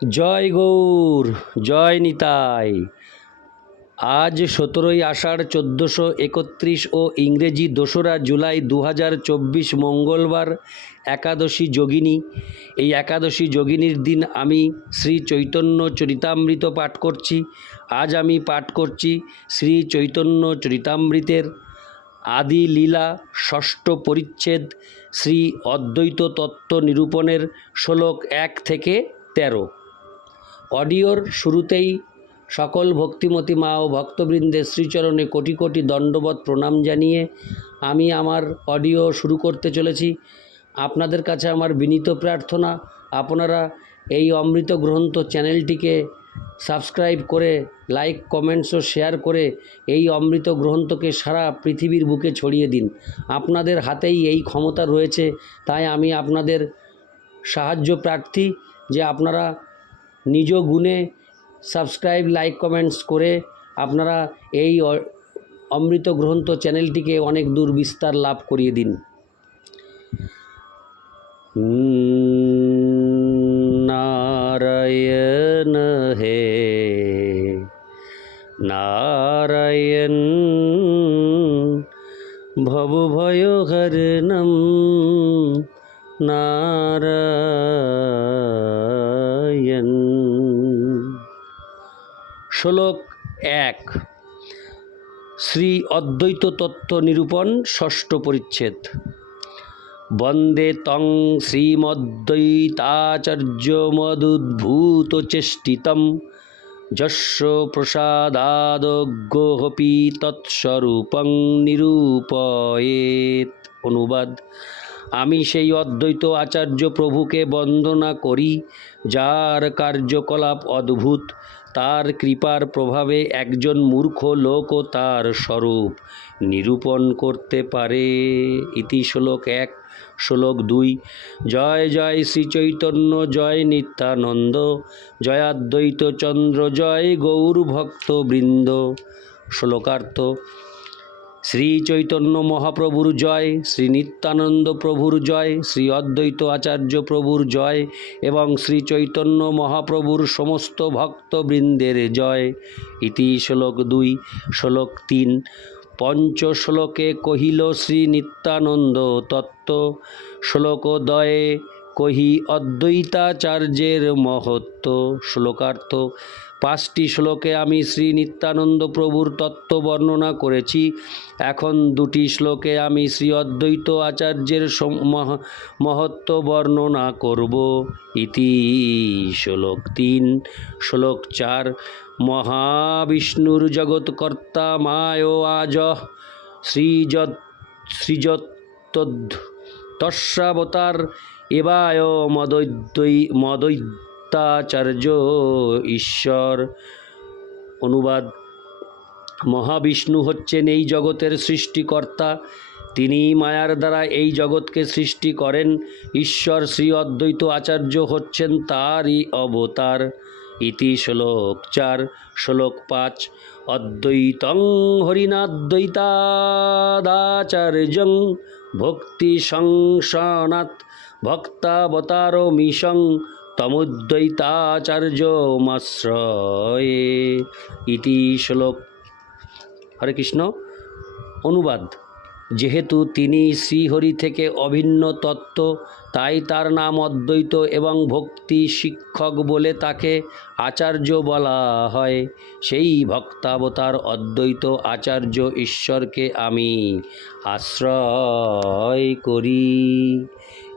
জয় গৌর, জয় নিতাই। আজ সতেরোই আষাঢ় চোদ্দোশো একত্রিশ ও ইংরেজি দোসরা জুলাই দু হাজার চব্বিশ মঙ্গলবার একাদশী যোগিনী। এই একাদশী যোগিনীর দিন আমি শ্রী চৈতন্য চরিতামৃত পাঠ করছি। আজ আমি পাঠ করছি শ্রী চৈতন্য চরিতামৃতের আদি লীলা, ষষ্ঠ পরিচ্ছেদ, শ্রী অদ্বৈত তত্ত্ব নিরূপণের শ্লোক এক থেকে তেরো। অডিওর শুরুতেই সকল ভক্তিমতী মা ও ভক্তবৃন্দের শ্রীচরণে কোটি কোটি দণ্ডবত প্রণাম জানিয়ে আমি আমার অডিও শুরু করতে চলেছি। আপনাদের কাছে আমার বিনীত প্রার্থনা, আপনারা এই অমৃত গ্রন্থ চ্যানেলটিকে সাবস্ক্রাইব করে, লাইক, কমেন্টস ও শেয়ার করে এই অমৃত গ্রন্থকে সারা পৃথিবীর বুকে ছড়িয়ে দিন। আপনাদের হাতেই এই ক্ষমতা রয়েছে, তাই আমি আপনাদের সাহায্য প্রার্থী যে আপনারা নিজ গুণে সাবস্ক্রাইব লাইক কমেন্টস করে আপনারা এই অমৃত গ্রন্থ চ্যানেলটিকে অনেক দূর বিস্তার লাভ করিয়ে দিন। নারায়ণ হে, নারায়ণ ভব ভয় হরণম নারায়ণ শ্লোক এক। শ্রী অদ্বৈত তত্ত্ব নিরূপণ ষষ্ঠ পরিচ্ছেদ। বন্দে তং শ্রীমদ্বৈতাচার্যমদুদ্ভূত চেষ্টিতম যস্য প্রসাদাদজ্ঞোহপি তৎস্বরূপং নিরূপয়েত। অনুবাদ আমি সেই অদ্বৈত আচার্য প্রভুকে বন্দনা করি, যার কার্যকলাপ অদ্ভুত। তার কৃপার প্রভাবে একজন মূর্খ লোকও তার স্বরূপ নিরূপণ করতে পারে। ইতি শ্লোক এক, শ্লোক দুই। জয় জয় শ্রী চৈতন্য জয় নিত্যানন্দ। জয়াদ্বৈত চন্দ্র, জয় গৌর ভক্ত বৃন্দ শ্লোকার্থ শ্রী চৈতন্য মহাপ্রভুর জয় শ্রী নিত্যানন্দ প্রভুর জয় শ্রী অদ্বৈত আচার্য প্রভুর জয় এবং শ্রী চৈতন্য মহাপ্রভুর সমস্ত ভক্তবৃন্দের জয়। ইতি শ্লোক দুই, শ্লোক তিন পঞ্চ শ্লোকে কহিল শ্রী নিত্যানন্দ তত্ত্ব শ্লোকোদয়ে কহি অদ্বৈতাচার্যের মহত্ব। শ্লোকার্থ, পাঁচটি শ্লোকে আমি শ্রী নিত্যানন্দ প্রভুর তত্ত্ব বর্ণনা করেছি। এখন দুটি শ্লোকে আমি শ্রী অদ্বৈত আচার্যের মহত্ব বর্ণনা করব। ইতি শ্লোক তিন। শ্লোক চার, মহাবিষ্ণুর জগৎকর্তা মায় আজ শ্রীযৎ শ্রীযত্তদ্ তস্যাবতার এবায় মদৈদ্বৈ, মদৈত্যাচার্য ঈশ্বর। অনুবাদ, মহাবিষ্ণু হচ্ছেন এই জগতের সৃষ্টিকর্তা। তিনি মায়ার দ্বারা এই জগৎকে সৃষ্টি করেন। ঈশ্বর শ্রী অদ্বৈত আচার্য হচ্ছেন তারই অবতার। ইতি শ্লোক চার, শ্লোক পাঁচ, অদ্বৈতং হরিণাদ্বৈতাদাচার্যং ভক্তি সংসনাৎ ভক্তাবতার মিশং তমুদ্বৈতাচার্যমাশ্রয়ে ইতি শ্লোক হরে কৃষ্ণ অনুবাদ যেহেতু তিনি শ্রীহরি থেকে অভিন্ন তত্ত্ব, তাই তার নাম অদ্বৈত এবং ভক্তি শিক্ষক বলে তাকে আচার্য বলা হয়। সেই ভক্তাবতার অদ্বৈত আচার্য ঈশ্বরকে আমি আশ্রয় করি।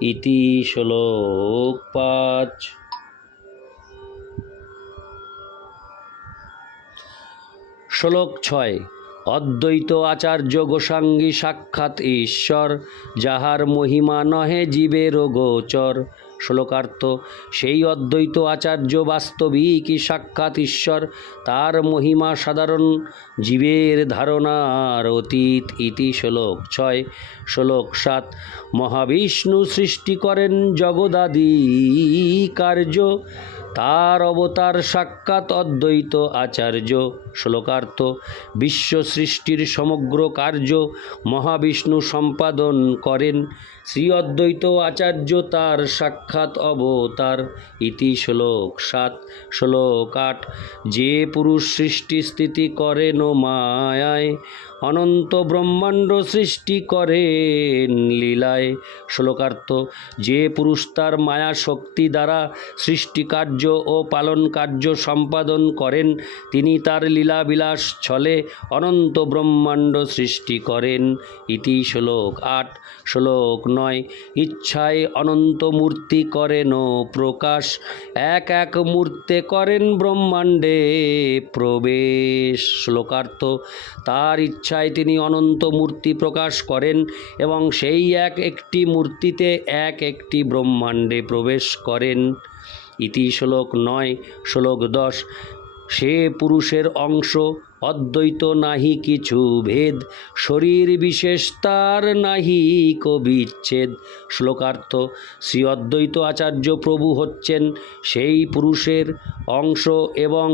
ইতি শ্লোক পাঁচ শ্লোক ছয়। অদ্বৈত আচার্য গোসাঙ্গী সাক্ষাৎ ঈশ্বর, যাহার মহিমা নহে জীবের গোচর শ্লোকার্থ, সেই অদ্বৈত আচার্য বাস্তবিকই সাক্ষাৎ ঈশ্বর, তার মহিমা সাধারণ, জীবের ধারণার অতীত ইতি শ্লোক ছয়। শ্লোক সাত, মহাবিষ্ণু সৃষ্টি করেন জগদাদি কার্য, তার অবতার সাক্ষাৎ অদ্বৈত আচার্য। শ্লোকার্থ বিশ্ব সৃষ্টির সমগ্র কার্য মহাবিষ্ণু সম্পাদন করেন। শ্রী অদ্বৈত আচার্য তার সাক্ষাৎ অবতার। ইতি শ্লোক সাত। শ্লোক আট, যে পুরুষ সৃষ্টি স্থিতি করেন মায়ায়, অনন্ত ব্রহ্মাণ্ড সৃষ্টি করেন লীলায়। শ্লোকার্থ, যে পুরুষ তার মায়া শক্তি দ্বারা সৃষ্টি কার্য ও পালন কার্য সম্পাদন করেন, তিনি তার লীলাবিলাস ছলে অনন্ত ব্রহ্মাণ্ড সৃষ্টি করেন। ইতি শ্লোক আট। শ্লোক নয়, ইচ্ছায় অনন্ত মূর্তি করেন প্রকাশ। এক এক মূর্তে করেন ব্রহ্মাণ্ডে প্রবেশ। শ্লোকার্থ, তার ইচ্ছায় তিনি অনন্ত মূর্তি প্রকাশ করেন এবং সেই এক একটি মূর্তিতে এক একটি ব্রহ্মাণ্ডে প্রবেশ করেন। ইতি শ্লোক নয়, শ্লোক দশ সে পুরুষের অংশ, অদ্বৈত নাহি কিছু ভেদ, শরীর বিশেষ তার নাহি কবিচ্ছেদ শ্লোকার্থ, শ্রী অদ্বৈত আচার্য প্রভু হচ্ছেন সেই পুরুষের অংশ এবং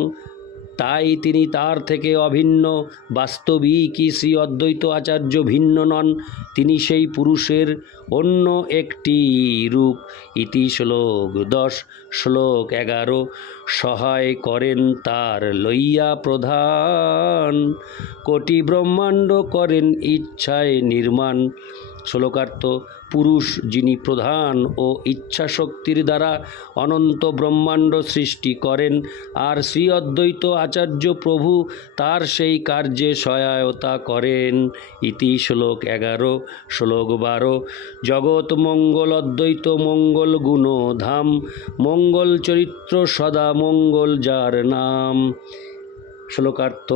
তাই তিনি তার থেকে অভিন্ন, বাস্তবিকই শ্রী অদ্বৈত আচার্য ভিন্ন নন। তিনি সেই পুরুষের অন্য একটি রূপ। ইতি শ্লোক দশ, শ্লোক এগারো, সহায় করেন তার লইয়া প্রধান। কোটি ব্রহ্মাণ্ড করেন ইচ্ছায় নির্মাণ। শ্লোকার্থ, পুরুষ যিনি প্রধান ও ইচ্ছা শক্তির দ্বারা অনন্ত ব্রহ্মাণ্ড সৃষ্টি করেন, আর শ্রী অদ্বৈত আচার্য প্রভু তার সেই কার্যে সহায়তা করেন। ইতি শ্লোক এগারো, শ্লোক বারো, জগৎ মঙ্গল অদ্বৈত মঙ্গল গুণ ধাম মঙ্গল চরিত্র সদা মঙ্গল যার নাম। শ্লোকার্থ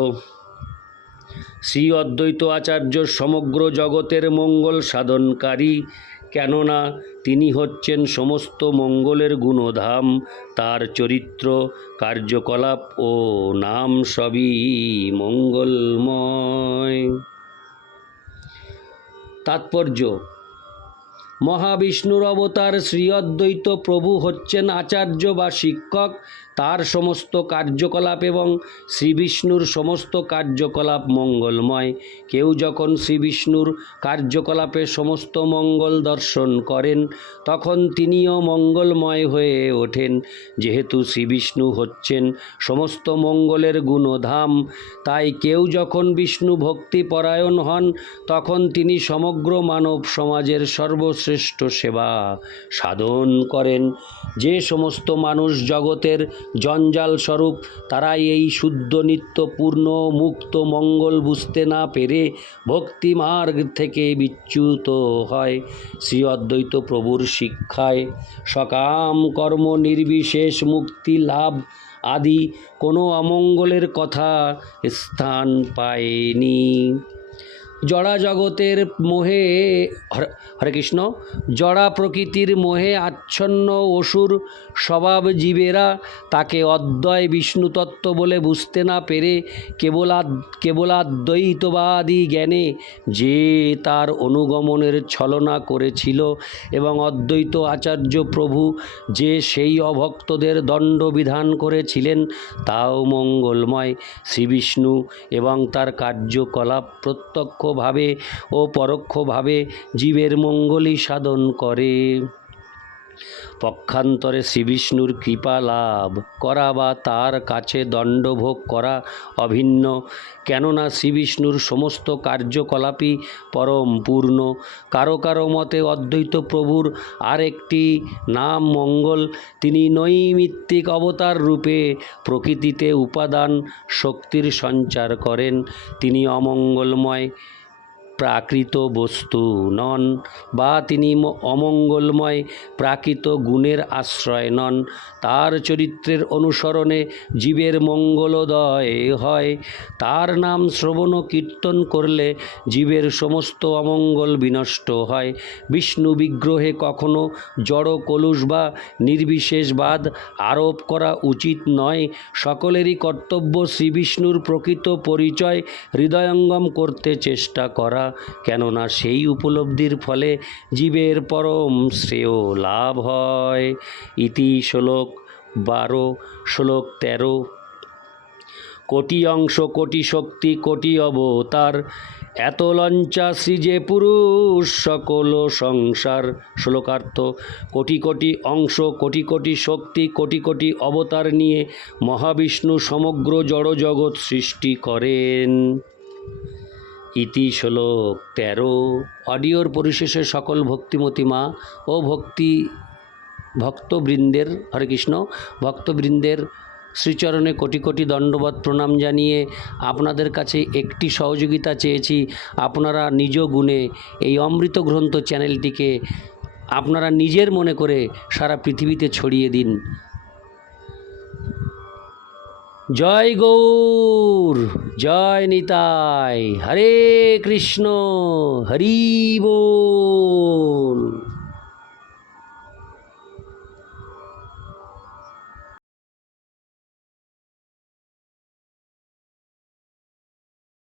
শ্রী অদ্বৈত আচার্য সমগ্র জগতের মঙ্গল সাধনকারী, কেননা তিনি হচ্ছেন সমস্ত মঙ্গলের গুণধাম, তার চরিত্র, কার্যকলাপ ও নাম সবই মঙ্গলময়। তাৎপর্য মহাবিষ্ণুর অবতার শ্রী অদ্বৈত প্রভু হচ্ছেন আচার্য বা শিক্ষক। তার সমস্ত কার্যকলাপ এবং শ্রী বিষ্ণুর সমস্ত কার্যকলাপ মঙ্গলময়। কেউ যখন শ্রী বিষ্ণুর কার্যকলাপে সমস্ত মঙ্গল দর্শন করেন, তখন তিনিও মঙ্গলময় হয়ে ওঠেন। যেহেতু শ্রী বিষ্ণু হচ্ছেন সমস্ত মঙ্গলের গুণধাম, তাই কেউ যখন বিষ্ণু ভক্তি পরায়ণ হন, তখন তিনি সমগ্র মানব সমাজের সর্বশ্রেষ্ঠ সেবা সাধন করেন। যে সমস্ত মানুষ জগতের জঞ্জাল স্বরূপ তারা এই শুদ্ধ, নিত্যপূর্ণ, মুক্ত মঙ্গল বুঝতে না পেরে ভক্তি মার্গ থেকে বিচ্যুত হয়। শ্রী অদ্বৈত প্রভুর শিক্ষায় সকাম কর্ম নির্বিশেষ মুক্তি লাভ আদি কোনো অমঙ্গলের কথা স্থান পায়নি। জড়া জগতের মোহে, হরে- কৃষ্ণ, জড়া প্রকৃতির মোহে আচ্ছন্ন অসুর স্বভাব জীবেরা, তাকে অদ্বয় বিষ্ণুতত্ত্ব বলে বুঝতে না পেরে কেবলা কেবলাদ্বৈতবাদী জ্ঞানে যে তার অনুগমনের ছলনা করেছিল এবং অদ্বৈত আচার্য প্রভু যে সেই অভক্তদের দণ্ডবিধান করেছিলেন, তাও মঙ্গলময়। শ্রীবিষ্ণু এবং তার কার্যকলাপ প্রত্যক্ষভাবে ও পরোক্ষভাবে জীবের মঙ্গলই সাধন করে। পক্ষান্তরে শ্রীবিষ্ণুর কৃপা লাভ। করা বা তার কাছে দণ্ডভোগ করা অভিন্ন। কেননা শ্রীবিষ্ণুর সমস্ত কার্যকলাপই পরম পূর্ণ। কারও কারও মতে অদ্বৈত প্রভুর আরেকটি নাম মঙ্গল। তিনি নৈমিত্তিক অবতার রূপে প্রকৃতিতে উপাদান শক্তির সঞ্চার করেন। তিনি অমঙ্গলময় প্রাকৃত বস্তু নন বা তিনি অমঙ্গলময় প্রাকৃত গুণের আশ্রয় নন। তার চরিত্রের অনুসরণে জীবের মঙ্গলোদয় হয়। তার নাম শ্রবণ কীর্তন করলে জীবের সমস্ত অমঙ্গল বিনষ্ট হয়। বিষ্ণু বিগ্রহে কখনো জড় কলুষ বা নির্বিশেষবাদ আরোপ করা উচিত নয়। সকলেরই কর্তব্য শ্রীবিষ্ণুর প্রকৃত পরিচয় হৃদয়ঙ্গম করতে চেষ্টা করা। কেননা সেই উপলব্ধির ফলে জীবের পরম শ্রেয় লাভ হয়। ইতি শ্লোক বারো, শ্লোক তেরো। কোটি অংশ, কোটি শক্তি, কোটি অবতার, এত লঞ্চা সৃজে পুরুষ, সকল সংসার। শ্লোকার্থ, কোটি কোটি অংশ, কোটি কোটি শক্তি, কোটি কোটি অবতার নিয়ে মহাবিষ্ণু সমগ্র জড়জগৎ সৃষ্টি করেন। ইতি শ্লোক তেরো। অডিওর পরিশেষে সকল ভক্তিমতী মা ও ভক্তি ভক্তবৃন্দের, হরে কৃষ্ণ, ভক্তবৃন্দের শ্রীচরণে কোটি কোটি দণ্ডবত প্রণাম জানিয়ে আপনাদের কাছে একটি সহযোগিতা চেয়েছি। আপনারা নিজ গুণে এই অমৃত গ্রন্থ চ্যানেলটিকে আপনারা নিজের মনে করে সারা পৃথিবীতে ছড়িয়ে দিন। জয় গৌর জয় নিতাই হরে কৃষ্ণ হরি বল।